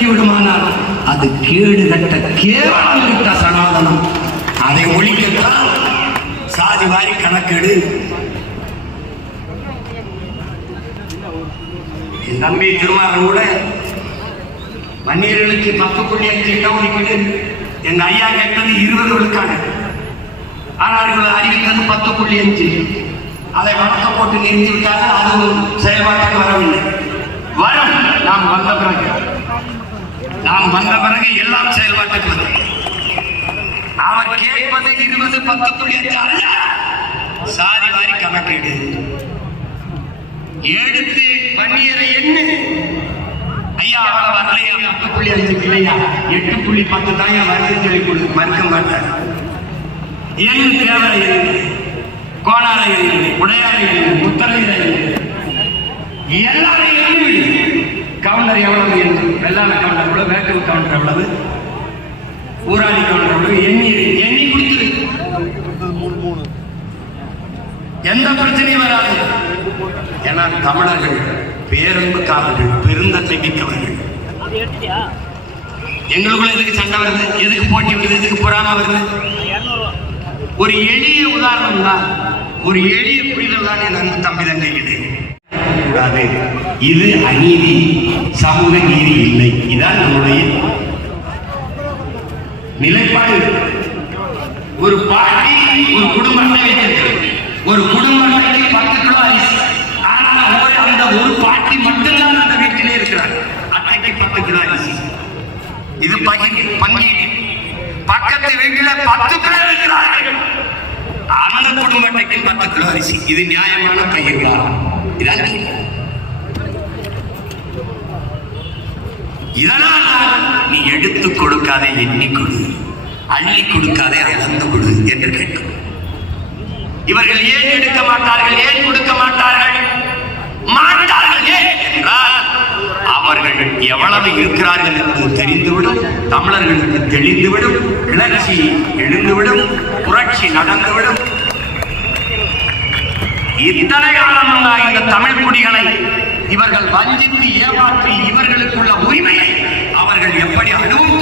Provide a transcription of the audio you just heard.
ஏற்படுத்தி விடுமானால் அது கேடு கட்ட கேவலம் விட்ட சனாதனம். அதை ஒழிக்கத்தான் சாதி வாரி கணக்கெடு. என் தம்பி திருமாறன் கூட வன்னியர்களுக்கு பத்து புள்ளி அஞ்சு இடஒதுக்கீடு எங்க ஐயா கேட்டது இருபது விழுக்காடு ஆனால் இவர்கள் அறிவித்தது பத்து புள்ளி அஞ்சு. அதை வழக்க போட்டு நிறுத்தி விட்டார்கள் அதுவும் செயல்பாட்டுக்கு வரவில்லை. வரும். நாம் வந்த பிறகு. நாம் வந்த பிறகு எல்லாம் செயல்பாட்டுக்கு வரும் அவர் கேட்பது இருபது பத்து புள்ளி சாதி வாரி கணக்கீடு. எடுத்து வன்னியரை என்ன ஐயா அவளை வரலையா? பத்து புள்ளி அஞ்சு இல்லையா? எட்டு புள்ளி பத்து தான் என் வருதுன்னு சொல்லி கொடு மறுக்க மாட்டார். என் தேவரை இல்லை கோணாரை இல்லை உடையாரை எல்லாரையும் கவுண்டர் எவ்வளவு என்று? வெள்ளாள கவுண்டர் எவ்வளவு வேக்கல் கவுண்டர் எவ்வளவு ஊராளி கவுண்டர் எவ்வளவு எண்ணி எண்ணி கொடுத்துரு எந்த பிரச்சனையும் வராது. ஏன்னா தமிழர்கள் பேரன்புக்காரர்கள் பெருந்தன்மை மிக்கவர்கள். எங்களுக்குள்ள எதுக்கு சண்டை வருது? எதுக்கு போட்டி வருது? எதுக்கு பொறாம வருது? ஒரு எளிய உதாரணம் தான் ஒரு எளிய புரிதல் தான் என் அன்பு தம்பி தங்கைகளே கூடாது. இது அநீதி. சமூக நீதி இல்லை. இதான் நம்முடைய நிலைப்பாடு. ஒரு பாட்டி ஒரு குடும்பத்தை வைத்திருக்கிறது. ஒரு குடும்பத்தை பத்து கிலோ அரிசி ஆனால் அந்த ஒரு பாட்டி மட்டும்தான் அந்த வீட்டிலே இருக்கிறார். அட்டைக்கு பத்து கிலோ அரிசி இது பகிர் பங்கீடு. பக்கத்து வீட்டில பத்து பேர் இருக்கிறார்கள். அந்த குடும்பத்தைக்கு பத்து கிலோ அரிசி இது நியாயமான பகிர்வா. இதனால் நீ எடுத்து கொடுக்காதே எண்ணி கொடு அள்ளி கொடுக்காதே அளந்து கொடு என்று கேட்கும். இவர்கள் ஏன் எடுக்க மாட்டார்கள் ஏன் கொடுக்க மாட்டார்கள்? மாட்டார்கள் ஏன் என்றால் அவர்கள் எவ்வளவு இருக்கிறார்கள் என்பது தெரிந்துவிடும் தமிழர்களுக்கு தெளிந்துவிடும் கிளர்ச்சி எழுந்துவிடும் புரட்சி நடந்துவிடும் இத்தனை காலமாக இந்த தமிழ் குடிகளை இவர்கள் வஞ்சித்து ஏமாற்றி இவர்களுக்குள்ள உரிமையை அவர்கள் எப்படி அனுபவித்துக்